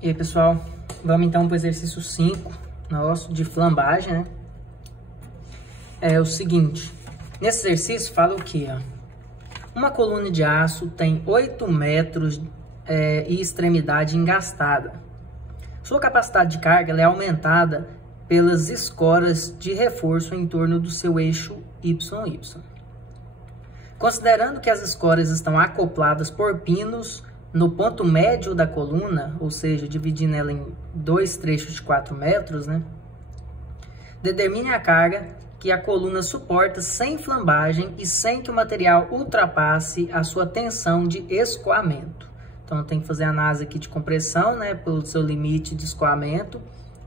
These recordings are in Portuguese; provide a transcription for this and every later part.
E aí, pessoal, vamos então para o exercício 5 nosso de flambagem, né? É o seguinte, nesse exercício fala o quê? Uma coluna de aço tem 8 metros e extremidade engastada. Sua capacidade de carga ela é aumentada pelas escoras de reforço em torno do seu eixo YY. Considerando que as escoras estão acopladas por pinos no ponto médio da coluna, ou seja, dividindo ela em 2 trechos de 4 metros, né? Determine a carga que a coluna suporta sem flambagem e sem que o material ultrapasse a sua tensão de escoamento. Então, tem que fazer a análise aqui de compressão, né, pelo seu limite de escoamento,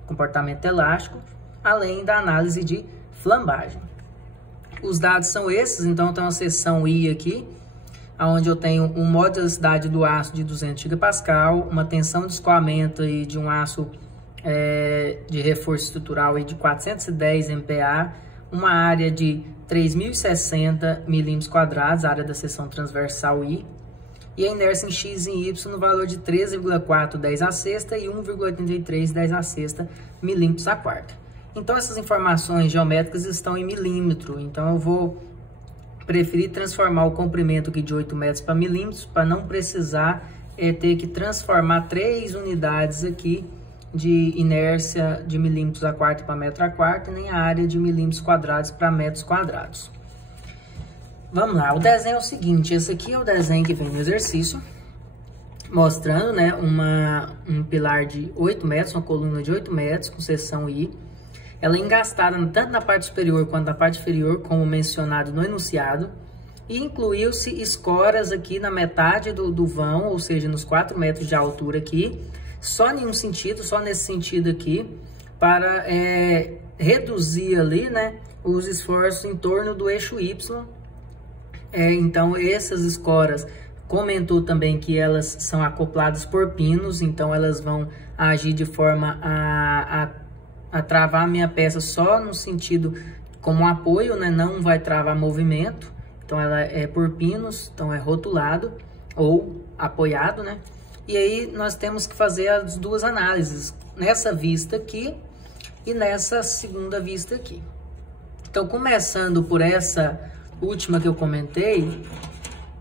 comportamento elástico, além da análise de flambagem. Os dados são esses, então tem uma seção I aqui, onde eu tenho uma modicidade do aço de 200 GPa, uma tensão de escoamento aí de um aço de reforço estrutural aí de 410 MPa, uma área de 3.060 mm², área da seção transversal I, e a inércia em X e Y no valor de 13,4 10 a sexta e 1,83 10 a sexta milímetros². Então, essas informações geométricas estão em milímetro, então eu vou preferir transformar o comprimento aqui de 8 metros para milímetros, para não precisar ter que transformar 3 unidades aqui de inércia de milímetros² para metro², nem a área de milímetros² para metros². Vamos lá, o desenho é o seguinte, esse aqui é o desenho que vem no exercício, mostrando, né, um pilar de 8 metros, uma coluna de 8 metros com seção I. Ela é engastada tanto na parte superior quanto na parte inferior, como mencionado no enunciado, e incluiu-se escoras aqui na metade do vão, ou seja, nos 4 metros de altura aqui, só nesse sentido aqui, para reduzir ali, né, os esforços em torno do eixo Y. Então, essas escoras, comentou também que elas são acopladas por pinos, então elas vão agir de forma a travar a minha peça só no sentido como apoio, né? Não vai travar movimento. Então, ela é por pinos, então é rotulado ou apoiado, né? E aí, nós temos que fazer as duas análises, nessa vista aqui e nessa segunda vista aqui. Então, começando por essa última que eu comentei,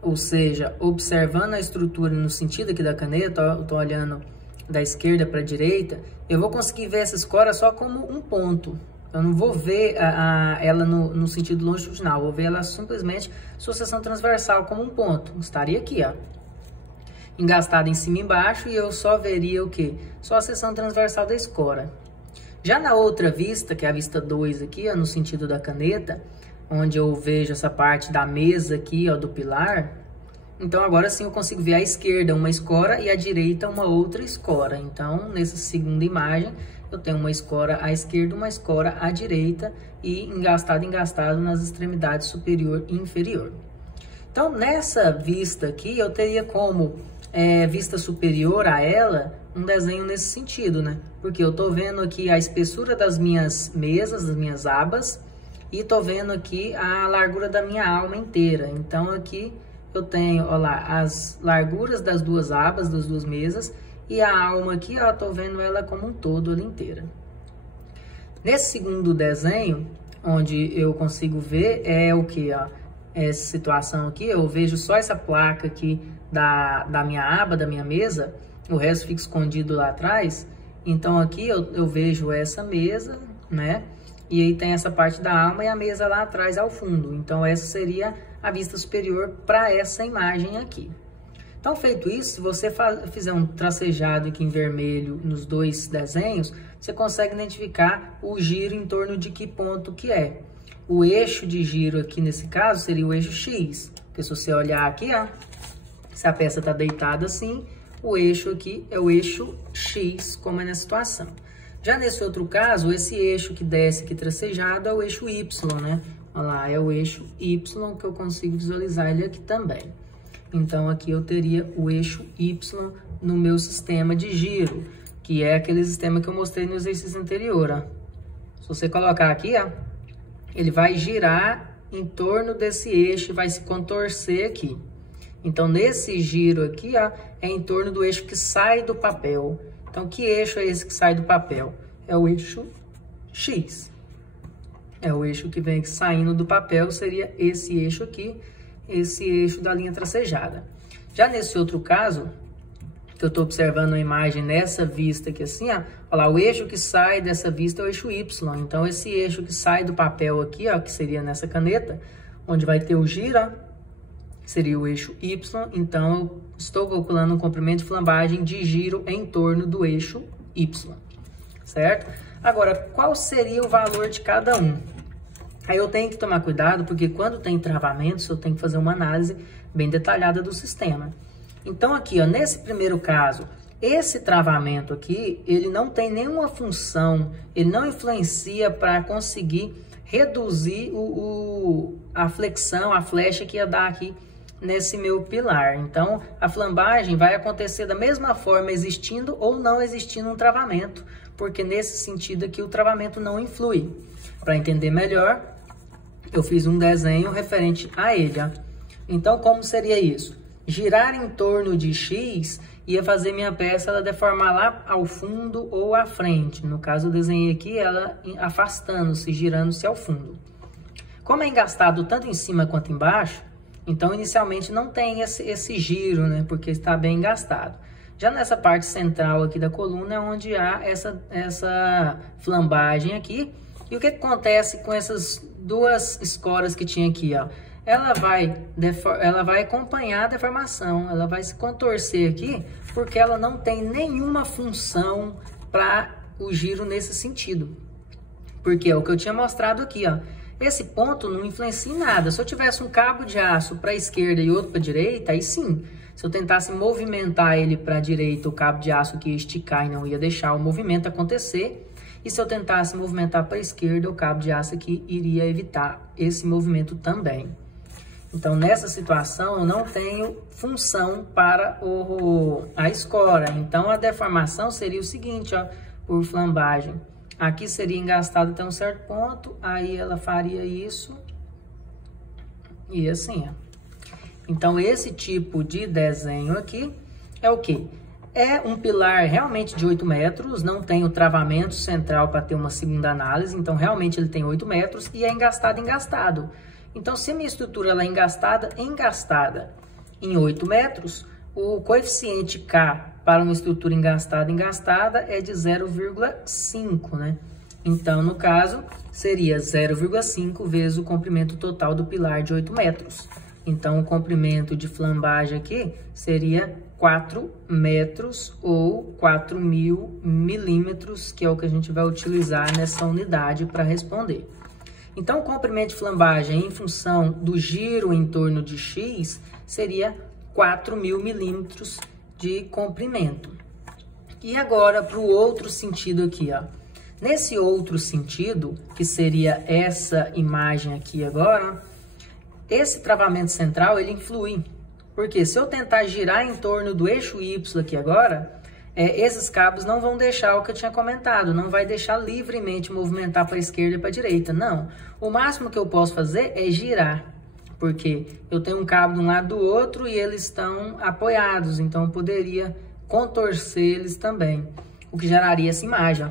ou seja, observando a estrutura no sentido aqui da caneta, ó, eu tô olhando da esquerda para a direita, eu vou conseguir ver essa escora só como um ponto. Eu não vou ver ela no sentido longitudinal, vou ver ela simplesmente sua seção transversal como um ponto. Estaria aqui, ó, engastada em cima e embaixo, e eu só veria o quê? Só a seção transversal da escora. Já na outra vista, que é a vista 2 aqui, ó, no sentido da caneta, onde eu vejo essa parte da mesa aqui, ó, do pilar, então agora sim eu consigo ver à esquerda uma escora e à direita uma outra escora. Então, nessa segunda imagem, eu tenho uma escora à esquerda, uma escora à direita e engastado nas extremidades superior e inferior. Então, nessa vista aqui, eu teria como vista superior a ela um desenho nesse sentido, né? Porque eu tô vendo aqui a espessura das minhas mesas, das minhas abas, e tô vendo aqui a largura da minha alma inteira. Então, aqui eu tenho, ó lá, as larguras das duas abas, das duas mesas, e a alma aqui, ó, tô vendo ela como um todo ali inteira. Nesse segundo desenho, onde eu consigo ver o que, ó, essa situação aqui, eu vejo só essa placa aqui da minha aba, da minha mesa, o resto fica escondido lá atrás. Então, aqui eu vejo essa mesa, né? E aí tem essa parte da alma e a mesa lá atrás ao fundo. Então, essa seria a vista superior para essa imagem aqui. Então, feito isso, se você fizer um tracejado aqui em vermelho nos dois desenhos, você consegue identificar o giro em torno de que ponto que é. O eixo de giro aqui, nesse caso, seria o eixo X. Porque se você olhar aqui, ó, se a peça está deitada assim, o eixo aqui é o eixo X, como é nessa situação. Já nesse outro caso, esse eixo que desce aqui tracejado é o eixo Y, né? Olha lá, é o eixo Y que eu consigo visualizar ele aqui também. Então, aqui eu teria o eixo Y no meu sistema de giro, que é aquele sistema que eu mostrei no exercício anterior, ó. Se você colocar aqui, ó, ele vai girar em torno desse eixo e vai se contorcer aqui. Então, nesse giro aqui, ó, é em torno do eixo que sai do papel. Então, que eixo é esse que sai do papel? É o eixo X. É o eixo que vem saindo do papel, seria esse eixo aqui, esse eixo da linha tracejada. Já nesse outro caso, que eu estou observando a imagem nessa vista aqui assim, ó, olha lá, o eixo que sai dessa vista é o eixo Y. Então, esse eixo que sai do papel aqui, ó, que seria nessa caneta, onde vai ter o giro, ó, seria o eixo Y. Então, eu estou calculando um comprimento de flambagem de giro em torno do eixo Y, certo? Agora, qual seria o valor de cada um? Aí eu tenho que tomar cuidado, porque quando tem travamentos, eu tenho que fazer uma análise bem detalhada do sistema. Então, aqui, ó, nesse primeiro caso, esse travamento aqui, ele não tem nenhuma função, ele não influencia para conseguir reduzir a flexão, a flecha que ia dar aqui nesse meu pilar. Então, a flambagem vai acontecer da mesma forma, existindo ou não existindo um travamento, porque nesse sentido aqui o travamento não influi. Para entender melhor, eu fiz um desenho referente a ele, ó. Então, como seria isso? Girar em torno de X ia fazer minha peça ela deformar lá ao fundo ou à frente. No caso, eu desenhei aqui ela afastando-se, girando-se ao fundo. Como é engastado tanto em cima quanto embaixo, então inicialmente não tem esse giro, né? Porque está bem engastado. Já nessa parte central aqui da coluna é onde há essa flambagem aqui. E o que acontece com essas duas escoras que tinha aqui, ó? Ela vai acompanhar a deformação, ela vai se contorcer aqui, porque ela não tem nenhuma função para o giro nesse sentido. Porque é o que eu tinha mostrado aqui, ó. Esse ponto não influencia em nada. Se eu tivesse um cabo de aço para a esquerda e outro para a direita, aí sim. Se eu tentasse movimentar ele para a direita, o cabo de aço aqui ia esticar e não ia deixar o movimento acontecer. E se eu tentasse movimentar para a esquerda, o cabo de aço aqui iria evitar esse movimento também. Então, nessa situação, eu não tenho função para a escora. Então, a deformação seria o seguinte, ó, por flambagem. Aqui seria engastado até um certo ponto, aí ela faria isso e assim, ó. Então, esse tipo de desenho aqui é o quê? É um pilar realmente de 8 metros, não tem o travamento central para ter uma segunda análise, então realmente ele tem 8 metros e é engastado. Então, se a minha estrutura ela é engastada em 8 metros, o coeficiente K para uma estrutura engastada é de 0,5, né? Então, no caso, seria 0,5 vezes o comprimento total do pilar de 8 metros. Então, o comprimento de flambagem aqui seria 4 metros ou 4.000 milímetros, que é o que a gente vai utilizar nessa unidade para responder. Então, o comprimento de flambagem em função do giro em torno de X seria 4.000 milímetros de comprimento. E agora, para o outro sentido aqui, ó. Nesse outro sentido, que seria essa imagem aqui agora, esse travamento central, ele influi. Porque se eu tentar girar em torno do eixo Y aqui agora, esses cabos não vão deixar o que eu tinha comentado, não vai deixar livremente movimentar para a esquerda e para a direita, não. O máximo que eu posso fazer é girar, porque eu tenho um cabo de um lado do outro e eles estão apoiados, então eu poderia contorcer eles também, o que geraria essa imagem, ó.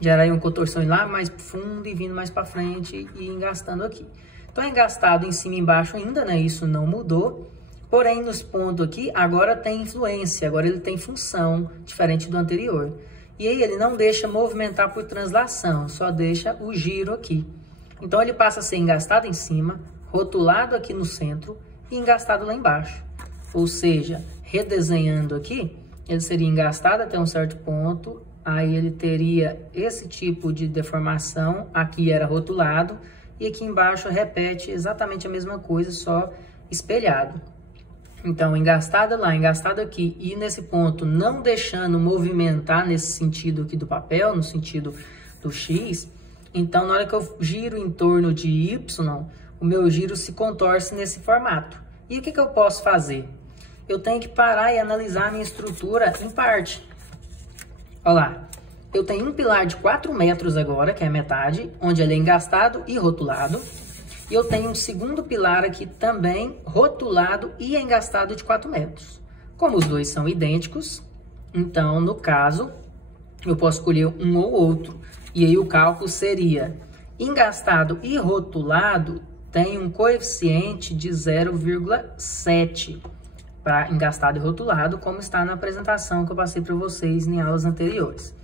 Geraria uma contorção lá mais fundo e vindo mais para frente e engastando aqui. Então é engastado em cima e embaixo ainda, né? Isso não mudou. Porém, nos pontos aqui, agora tem influência, agora ele tem função, diferente do anterior. E aí ele não deixa movimentar por translação, só deixa o giro aqui. Então ele passa a ser engastado em cima, rotulado aqui no centro e engastado lá embaixo. Ou seja, redesenhando aqui, ele seria engastado até um certo ponto, aí ele teria esse tipo de deformação, aqui era rotulado, e aqui embaixo repete exatamente a mesma coisa, só espelhado. Então, engastado lá, engastado aqui e nesse ponto, não deixando movimentar nesse sentido aqui do papel, no sentido do X. Então, na hora que eu giro em torno de Y, o meu giro se contorce nesse formato. E o que eu posso fazer? Eu tenho que parar e analisar a minha estrutura em parte. Olha lá, eu tenho um pilar de 4 metros agora, que é a metade, onde ele é engastado e rotulado. E eu tenho um segundo pilar aqui também rotulado e engastado de 4 metros. Como os dois são idênticos, Então, no caso, eu posso escolher um ou outro. E aí o cálculo seria: engastado e rotulado tem um coeficiente de 0,7 para engastado e rotulado, como está na apresentação que eu passei para vocês em aulas anteriores.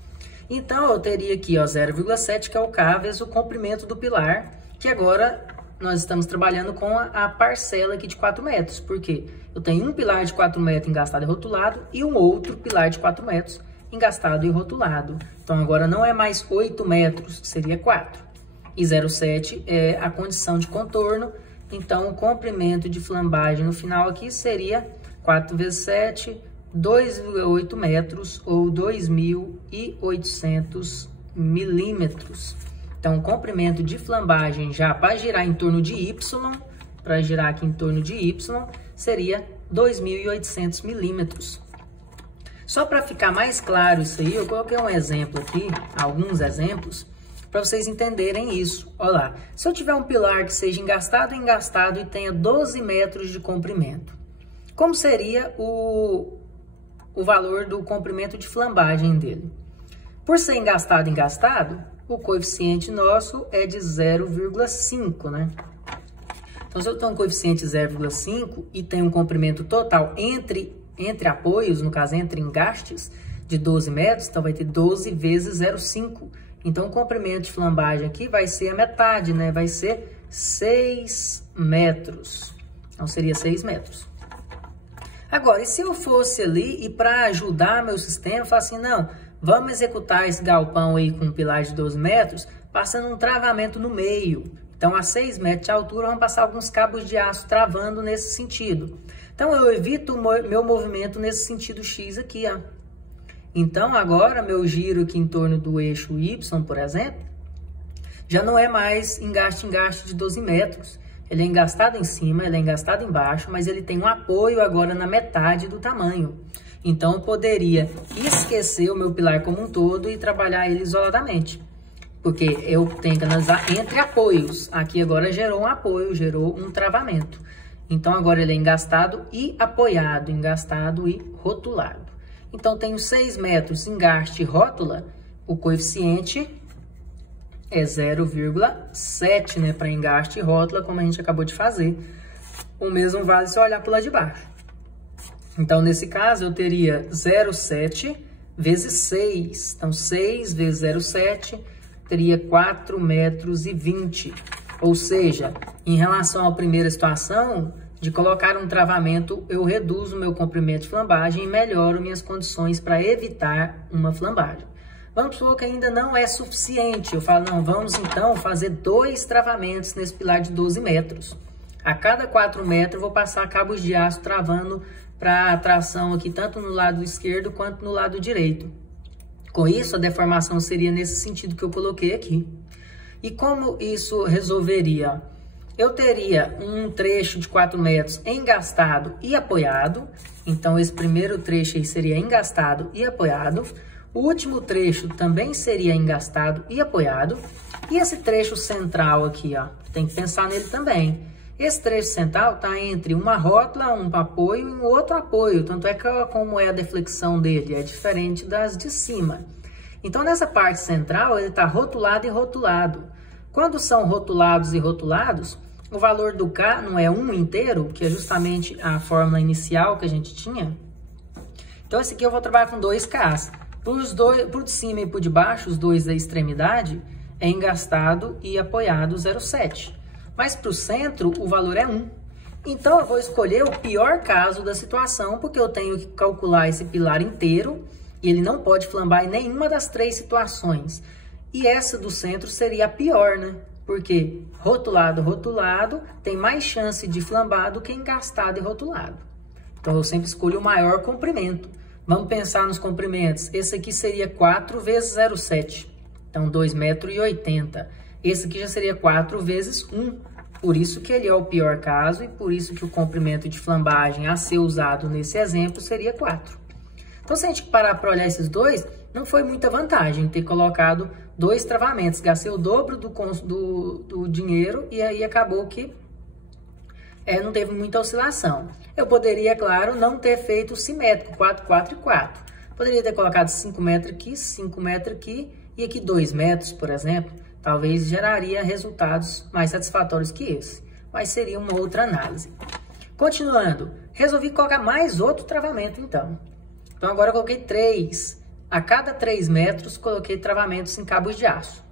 Então, eu teria aqui 0,7, que é o K, vezes o comprimento do pilar, que agora nós estamos trabalhando com a parcela aqui de 4 metros, porque eu tenho um pilar de 4 metros engastado e rotulado e um outro pilar de 4 metros engastado e rotulado. Então, agora não é mais 8 metros, seria 4. E 0,7 é a condição de contorno, então o comprimento de flambagem no final aqui seria 4 vezes 7, 2,8 metros ou 2.800 milímetros. Então, o comprimento de flambagem já para girar em torno de Y, para girar aqui em torno de Y, seria 2.800 milímetros. Só para ficar mais claro isso aí, eu coloquei um exemplo aqui, alguns exemplos, para vocês entenderem isso. Olha lá, se eu tiver um pilar que seja engastado e tenha 12 metros de comprimento, como seria o valor do comprimento de flambagem dele? Por ser engastado, o coeficiente nosso é de 0,5, né? Então, se eu tenho um coeficiente 0,5 e tenho um comprimento total entre apoios, no caso, entre engastes, de 12 metros, então vai ter 12 vezes 0,5. Então, o comprimento de flambagem aqui vai ser a metade, né? Vai ser 6 metros. Então, seria 6 metros. Agora, e se eu fosse ali e para ajudar meu sistema, eu falo assim, não, vamos executar esse galpão aí com um pilar de 12 metros, passando um travamento no meio. Então, a 6 metros de altura, vamos passar alguns cabos de aço travando nesse sentido. Então, eu evito o meu movimento nesse sentido X aqui, ó. Então, agora, meu giro aqui em torno do eixo Y, por exemplo, já não é mais engaste de 12 metros. Ele é engastado em cima, ele é engastado embaixo, mas ele tem um apoio agora na metade do tamanho. Então, eu poderia esquecer o meu pilar como um todo e trabalhar ele isoladamente. Porque eu tenho que analisar entre apoios. Aqui agora gerou um apoio, gerou um travamento. Então, agora ele é engastado e apoiado, engastado e rotulado. Então, tenho 6 metros engaste e rótula, o coeficiente é 0,7, né, para engaste e rótula, como a gente acabou de fazer. O mesmo vale se eu olhar para o lado de baixo. Então, nesse caso, eu teria 0,7 vezes 6. Então, 6 vezes 0,7 teria 4,20 metros. Ou seja, em relação à primeira situação, de colocar um travamento, eu reduzo o meu comprimento de flambagem e melhoro minhas condições para evitar uma flambagem. Vamos supor que ainda não é suficiente. Eu falo, não, vamos então fazer 2 travamentos nesse pilar de 12 metros. A cada 4 metros eu vou passar cabos de aço travando para tração aqui, tanto no lado esquerdo quanto no lado direito. Com isso, a deformação seria nesse sentido que eu coloquei aqui. E como isso resolveria? Eu teria um trecho de 4 metros engastado e apoiado. Então, esse primeiro trecho aí seria engastado e apoiado. O último trecho também seria engastado e apoiado. E esse trecho central aqui, ó, tem que pensar nele também. Esse trecho central está entre uma rótula, um apoio e um outro apoio. Tanto é que como é a deflexão dele, é diferente das de cima. Então, nessa parte central, ele está rotulado e rotulado. Quando são rotulados e rotulados, o valor do K não é 1 inteiro, que é justamente a fórmula inicial que a gente tinha. Então, esse aqui eu vou trabalhar com 2Ks. Por de cima e por de baixo, os dois da extremidade, é engastado e apoiado 0,7. Mas para o centro, o valor é 1. Então, eu vou escolher o pior caso da situação, porque eu tenho que calcular esse pilar inteiro, e ele não pode flambar em nenhuma das 3 situações. E essa do centro seria a pior, né? Porque rotulado, tem mais chance de flambar do que engastado e rotulado. Então, eu sempre escolho o maior comprimento. Vamos pensar nos comprimentos. Esse aqui seria 4 vezes 0,7. Então, 2,80 metros. Esse aqui já seria 4 vezes 1. Por isso que ele é o pior caso e por isso que o comprimento de flambagem a ser usado nesse exemplo seria 4. Então, se a gente parar para olhar esses dois, não foi muita vantagem ter colocado 2 travamentos. Gastei o dobro do dinheiro e aí acabou que não teve muita oscilação. Eu poderia, claro, não ter feito simétrico, 4, 4 e 4. Poderia ter colocado 5 metros aqui, 5 metros aqui e aqui 2 metros, por exemplo. Talvez geraria resultados mais satisfatórios que esse, mas seria uma outra análise. Continuando, resolvi colocar mais outro travamento então. Então agora eu coloquei 3. A cada 3 metros coloquei travamentos em cabos de aço.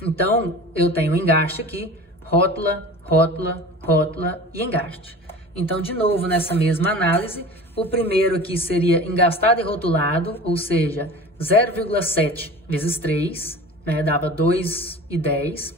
Então eu tenho engaste aqui, rótula, rótula, rótula e engaste. Então de novo nessa mesma análise, o primeiro aqui seria engastado e rotulado, ou seja, 0,7 vezes 3, né, dava 2,10.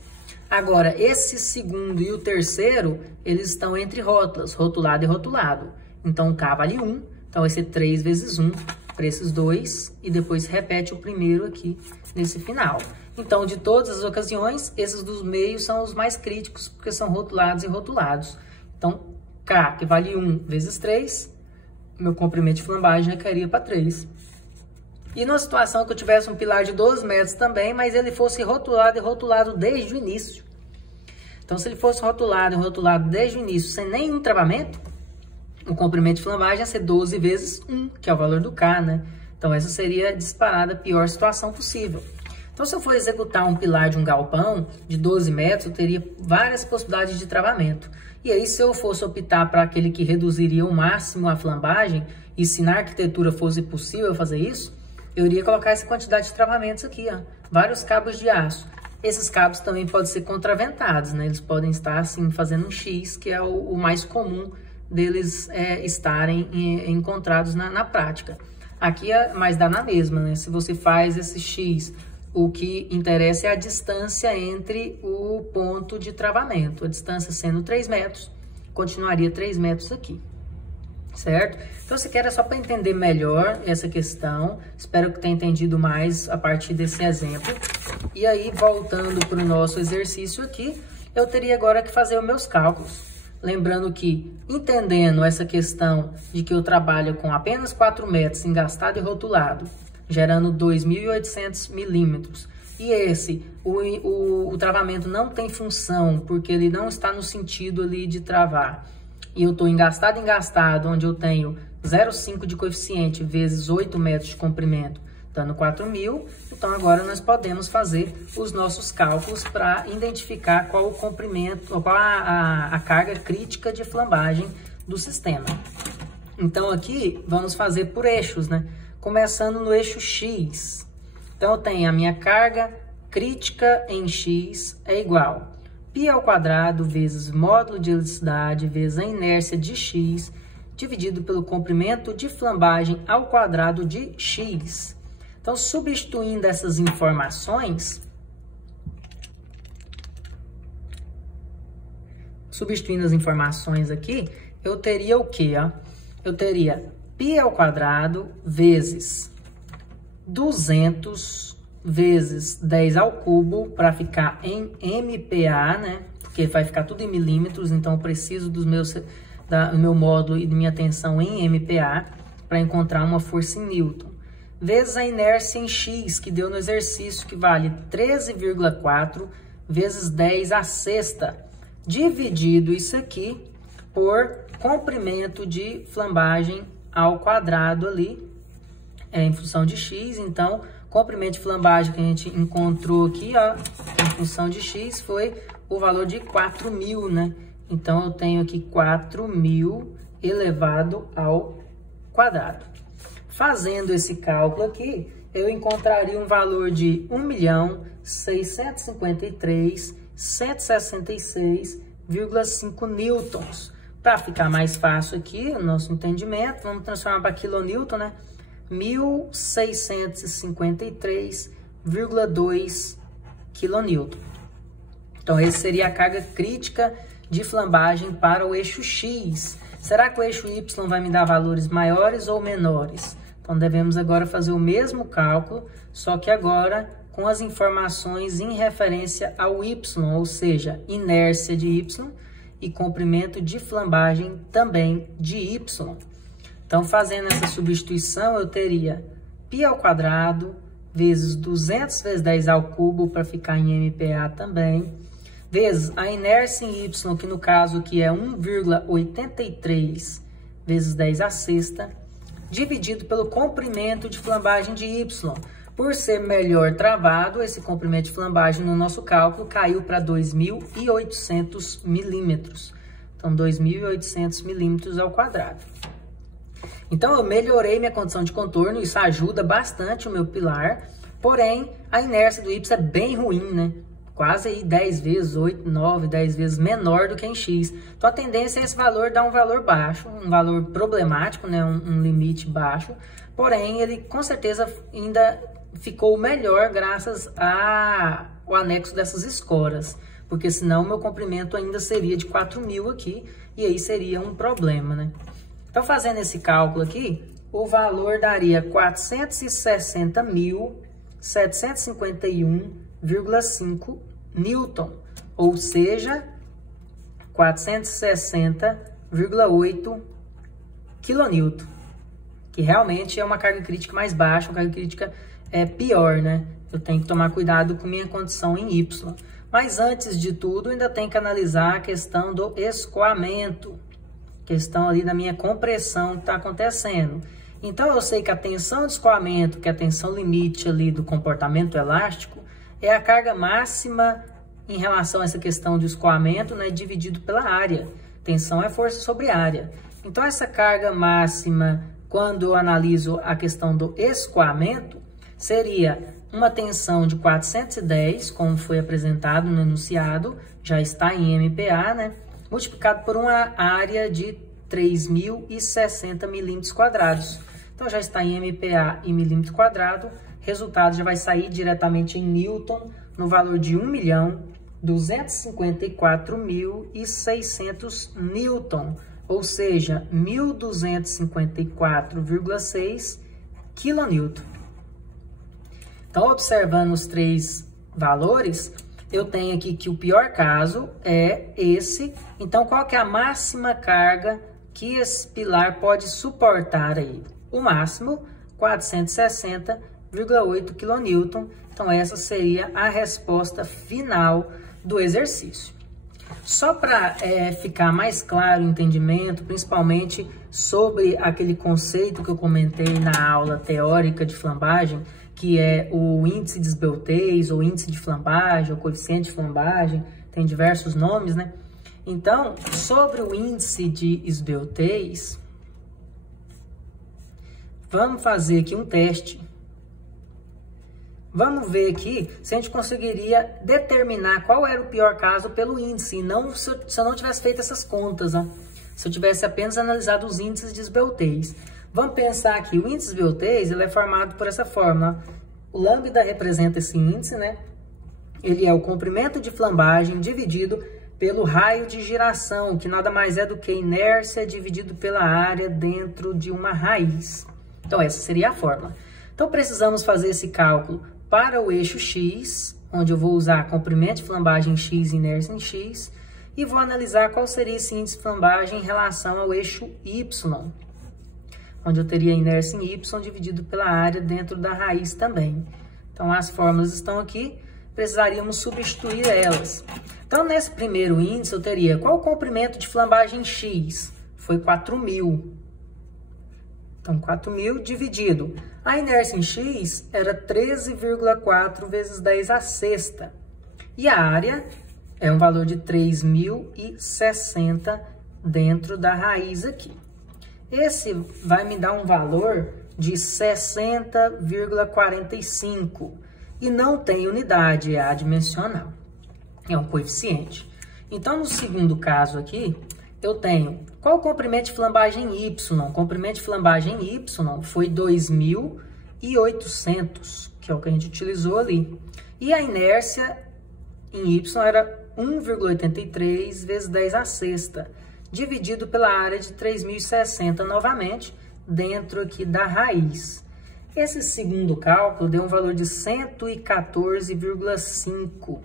Agora, esse segundo e o terceiro, eles estão entre rótulas, rotulado e rotulado. Então, K vale 1, então vai ser 3 vezes 1 para esses dois, e depois repete o primeiro aqui nesse final. Então, de todas as ocasiões, esses dos meios são os mais críticos, porque são rotulados e rotulados. Então, K, que vale 1 vezes 3, meu comprimento de flambagem recairia para 3. E numa situação que eu tivesse um pilar de 12 metros também, mas ele fosse rotulado e rotulado desde o início. Então, se ele fosse rotulado e rotulado desde o início, sem nenhum travamento, o comprimento de flambagem ia ser 12 vezes 1, que é o valor do K, né? Então, essa seria disparada a pior situação possível. Então, se eu for executar um pilar de um galpão de 12 metros, eu teria várias possibilidades de travamento. E aí, se eu fosse optar para aquele que reduziria ao máximo a flambagem, e se na arquitetura fosse possível fazer isso, eu iria colocar essa quantidade de travamentos aqui, ó, vários cabos de aço. Esses cabos também podem ser contraventados, né? Eles podem estar assim fazendo um X, que é o mais comum deles estarem encontrados na prática. Aqui mas dá na mesma, né? Se você faz esse X, o que interessa é a distância entre o ponto de travamento. A distância sendo 3 metros, continuaria 3 metros aqui. Certo? Então, se quer é só para entender melhor essa questão. Espero que tenha entendido mais a partir desse exemplo. E aí, voltando para o nosso exercício aqui, eu teria agora que fazer os meus cálculos. Lembrando que, entendendo essa questão de que eu trabalho com apenas 4 metros engastado e rotulado, gerando 2.800 milímetros, e o travamento não tem função, porque ele não está no sentido ali de travar, e eu estou engastado, onde eu tenho 0,5 de coeficiente vezes 8 metros de comprimento, dando 4.000. Então, agora nós podemos fazer os nossos cálculos para identificar qual o comprimento, qual a carga crítica de flambagem do sistema. Então, aqui, vamos fazer por eixos, né? Começando no eixo X. Então, eu tenho a minha carga crítica em X é igual π ao quadrado vezes módulo de elasticidade vezes a inércia de X, dividido pelo comprimento de flambagem ao quadrado de X. Então, substituindo essas informações, aqui, eu teria o quê? Ó? Eu teria π ao quadrado vezes 200 vezes 10 ao cubo, para ficar em MPa, né? Porque vai ficar tudo em milímetros, então eu preciso do meu módulo e de minha tensão em MPa para encontrar uma força em Newton. Vezes a inércia em X, que deu no exercício, que vale 13,4 vezes 10 à sexta, dividido isso aqui por comprimento de flambagem ao quadrado ali, em função de X. Então, comprimento de flambagem que a gente encontrou aqui, ó, em função de X, foi o valor de 4.000, né? Então, eu tenho aqui 4.000 elevado ao quadrado. Fazendo esse cálculo aqui, eu encontraria um valor de 1.653.166,5 newtons. Para ficar mais fácil aqui, o nosso entendimento, vamos transformar para quilonewton, né? 1.653,2 kN. Então, essa seria a carga crítica de flambagem para o eixo X. Será que o eixo Y vai me dar valores maiores ou menores? Então, devemos agora fazer o mesmo cálculo, só que agora com as informações em referência ao Y, ou seja, inércia de Y e comprimento de flambagem também de Y. Então, fazendo essa substituição, eu teria π ao quadrado vezes 200 vezes 10 ao cubo, para ficar em MPa também, vezes a inércia em Y, que no caso aqui é 1,83 vezes 10 à sexta, dividido pelo comprimento de flambagem de Y. Por ser melhor travado, esse comprimento de flambagem no nosso cálculo caiu para 2.800 milímetros. Então, 2.800 milímetros ao quadrado. Então, eu melhorei minha condição de contorno, isso ajuda bastante o meu pilar, porém, a inércia do Y é bem ruim, né? Quase aí 10 vezes, 8, 9, 10 vezes menor do que em X. Então, a tendência é esse valor dar um valor baixo, um valor problemático, né? Um limite baixo, porém, ele com certeza ainda ficou melhor graças ao anexo dessas escoras, porque senão o meu comprimento ainda seria de 4.000 aqui, e aí seria um problema, né? Então, fazendo esse cálculo aqui, o valor daria 460.751,5 Newton, ou seja, 460,8 kN, que realmente é uma carga crítica mais baixa, uma carga crítica pior, né? Eu tenho que tomar cuidado com minha condição em Y. Mas antes de tudo, ainda tem que analisar a questão do escoamento, questão ali da minha compressão que está acontecendo. Então, eu sei que a tensão de escoamento, que é a tensão limite ali do comportamento elástico, é a carga máxima em relação a essa questão de escoamento, né, dividido pela área. Tensão é força sobre área. Então, essa carga máxima, quando eu analiso a questão do escoamento, seria uma tensão de 410, como foi apresentado no enunciado, já está em MPa, né? Multiplicado por uma área de 3.060 milímetros quadrados. Então, já está em MPa em milímetro quadrado. Resultado já vai sair diretamente em Newton, no valor de 1.254.600 Newton, ou seja, 1.254,6 kN. Então, observando os três valores, eu tenho aqui que o pior caso é esse. Então, qual que é a máxima carga que esse pilar pode suportar aí? O máximo, 460,8 kN. Então, essa seria a resposta final do exercício. Só para ficar mais claro o entendimento, principalmente sobre aquele conceito que eu comentei na aula teórica de flambagem, que é o índice de esbeltez, ou índice de flambagem, ou coeficiente de flambagem, tem diversos nomes, né? Então, sobre o índice de esbeltez, vamos fazer aqui um teste. Vamos ver aqui se a gente conseguiria determinar qual era o pior caso pelo índice, e não se eu não tivesse feito essas contas, ó. Se eu tivesse apenas analisado os índices de esbeltez. Vamos pensar aqui, o índice de esbeltez, ele é formado por essa fórmula. O lambda representa esse índice, né? Ele é o comprimento de flambagem dividido pelo raio de giração, que nada mais é do que inércia dividido pela área dentro de uma raiz. Então, essa seria a fórmula. Então, precisamos fazer esse cálculo para o eixo X, onde eu vou usar comprimento de flambagem X e inércia em X, e vou analisar qual seria esse índice de flambagem em relação ao eixo Y, onde eu teria inércia em Y dividido pela área dentro da raiz também. Então, as fórmulas estão aqui, precisaríamos substituir elas. Então, nesse primeiro índice, eu teria qual o comprimento de flambagem X? Foi 4.000. Então, 4.000 dividido. A inércia em X era 13,4 vezes 10 à sexta. E a área é um valor de 3.060 dentro da raiz aqui. Esse vai me dar um valor de 60,45 e não tem unidade, é adimensional, é um coeficiente. Então, no segundo caso aqui, eu tenho qual o comprimento de flambagem Y? O comprimento de flambagem Y foi 2.800, que é o que a gente utilizou ali. E a inércia em Y era 1,83 vezes 10 à sexta, dividido pela área de 3.060 novamente, dentro aqui da raiz. Esse segundo cálculo deu um valor de 114,5.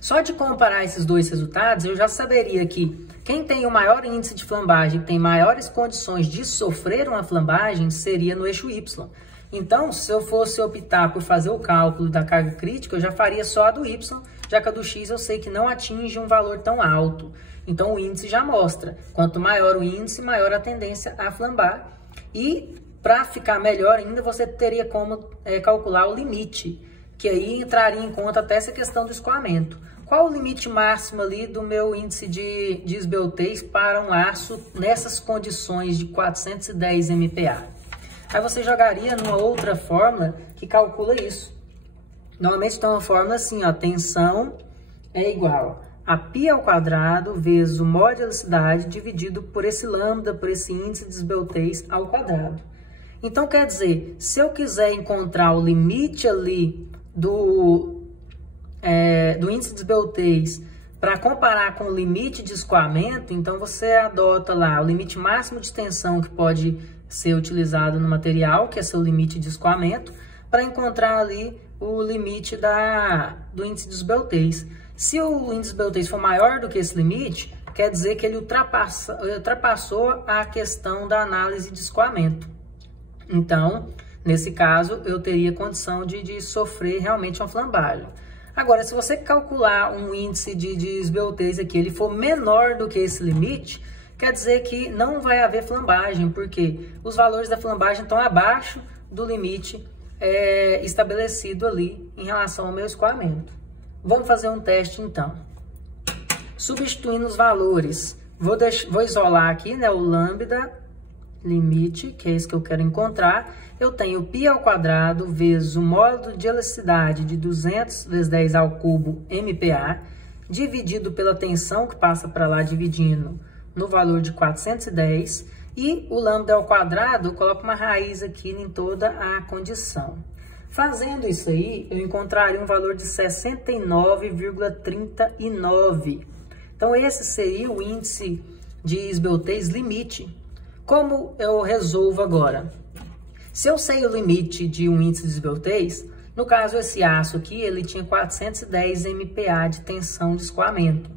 Só de comparar esses dois resultados, eu já saberia que quem tem o maior índice de flambagem, que tem maiores condições de sofrer uma flambagem, seria no eixo Y. Então, se eu fosse optar por fazer o cálculo da carga crítica, eu já faria só a do Y, já que a do X eu sei que não atinge um valor tão alto. Então, o índice já mostra. Quanto maior o índice, maior a tendência a flambar. E para ficar melhor ainda, você teria como calcular o limite, que aí entraria em conta até essa questão do escoamento. Qual o limite máximo ali do meu índice de esbeltez para um aço nessas condições de 410 MPa? Aí você jogaria numa outra fórmula que calcula isso. Normalmente tem uma fórmula assim, ó, tensão é igual a π² vezes o mol de elasticidade dividido por esse lambda, por esse índice de esbeltez ao quadrado. Então, quer dizer, se eu quiser encontrar o limite ali do índice de esbeltez para comparar com o limite de escoamento, então você adota lá o limite máximo de tensão que pode ser utilizado no material, que é seu limite de escoamento, para encontrar ali o limite do índice de esbeltez. Se o índice de esbeltez for maior do que esse limite, quer dizer que ele ultrapassou a questão da análise de escoamento. Então, nesse caso, eu teria condição de sofrer realmente uma flambagem. Agora, se você calcular um índice de esbeltez aqui, ele for menor do que esse limite, quer dizer que não vai haver flambagem, porque os valores da flambagem estão abaixo do limite estabelecido ali em relação ao meu escoamento. Vamos fazer um teste então. Substituindo os valores, vou isolar aqui, né, o lambda limite, que é isso que eu quero encontrar. Eu tenho π² vezes o módulo de elasticidade de 200 vezes 10 ao cubo MPa, dividido pela tensão que passa para lá, dividindo no valor de 410, e o lambda ao quadrado, eu coloco uma raiz aqui em toda a condição. Fazendo isso aí, eu encontraria um valor de 69,39. Então, esse seria o índice de esbeltez limite. Como eu resolvo agora? Se eu sei o limite de um índice de esbeltez, no caso esse aço aqui, ele tinha 410 MPa de tensão de escoamento.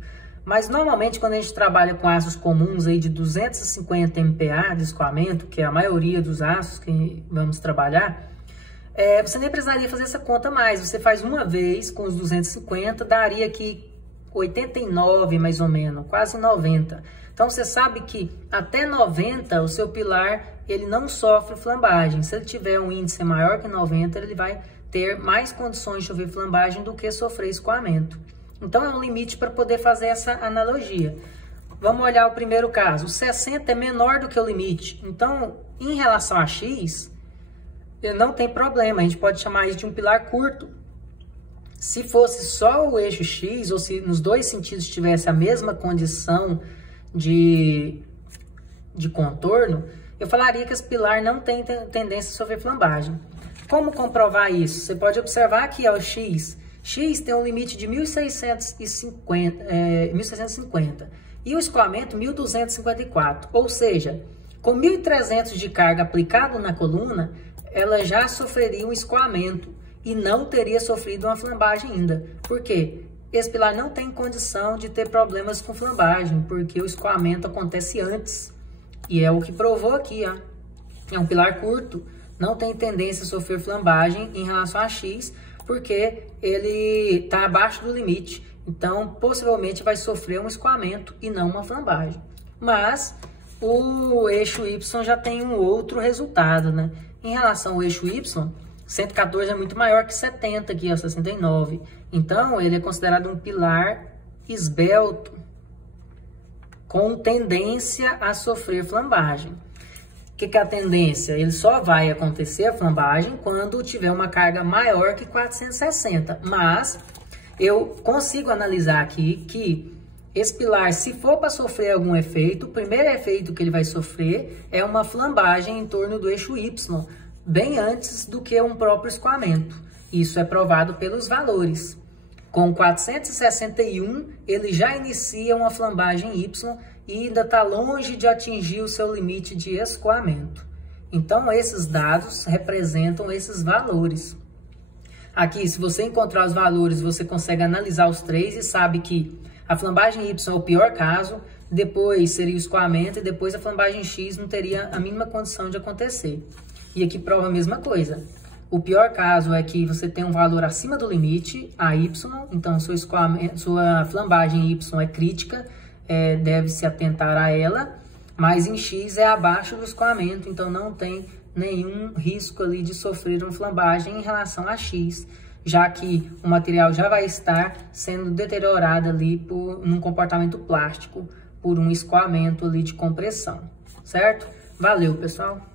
Mas normalmente quando a gente trabalha com aços comuns aí de 250 MPa de escoamento, que é a maioria dos aços que vamos trabalhar, você nem precisaria fazer essa conta mais. Você faz uma vez com os 250, daria aqui 89 mais ou menos, quase 90. Então você sabe que até 90 o seu pilar ele não sofre flambagem. Se ele tiver um índice maior que 90, ele vai ter mais condições de sofrer flambagem do que sofrer escoamento. Então é um limite para poder fazer essa analogia. Vamos olhar o primeiro caso. O 60 é menor do que o limite. Então, em relação a X, não tem problema. A gente pode chamar isso de um pilar curto. Se fosse só o eixo X, ou se nos dois sentidos tivesse a mesma condição de contorno, eu falaria que esse pilar não tem tendência a sofrer flambagem. Como comprovar isso? Você pode observar aqui, ó, o X. X tem um limite de 1.650 e o escoamento 1.254, ou seja, com 1.300 de carga aplicado na coluna, ela já sofreria um escoamento e não teria sofrido uma flambagem ainda. Por quê? Esse pilar não tem condição de ter problemas com flambagem, porque o escoamento acontece antes. E é o que provou aqui, ó. É um pilar curto, não tem tendência a sofrer flambagem em relação a X, porque ele está abaixo do limite. Então, possivelmente vai sofrer um escoamento e não uma flambagem. Mas o eixo Y já tem um outro resultado, né? Em relação ao eixo Y, 114 é muito maior que 70 aqui, ó, 69. Então, ele é considerado um pilar esbelto, com tendência a sofrer flambagem. O que é a tendência? Ele só vai acontecer a flambagem quando tiver uma carga maior que 460. Mas eu consigo analisar aqui que esse pilar, se for para sofrer algum efeito, o primeiro efeito que ele vai sofrer é uma flambagem em torno do eixo Y, bem antes do que um próprio escoamento. Isso é provado pelos valores. Com 461, ele já inicia uma flambagem Y e ainda está longe de atingir o seu limite de escoamento. Então, esses dados representam esses valores. Aqui, se você encontrar os valores, você consegue analisar os três e sabe que a flambagem Y é o pior caso, depois seria o escoamento e depois a flambagem X não teria a mínima condição de acontecer. E aqui prova a mesma coisa. O pior caso é que você tem um valor acima do limite, a Y, então sua flambagem Y é crítica, deve se atentar a ela. mas em X é abaixo do escoamento, então não tem nenhum risco ali de sofrer uma flambagem em relação a X, já que o material já vai estar sendo deteriorado ali num comportamento plástico por um escoamento ali de compressão, certo? Valeu, pessoal!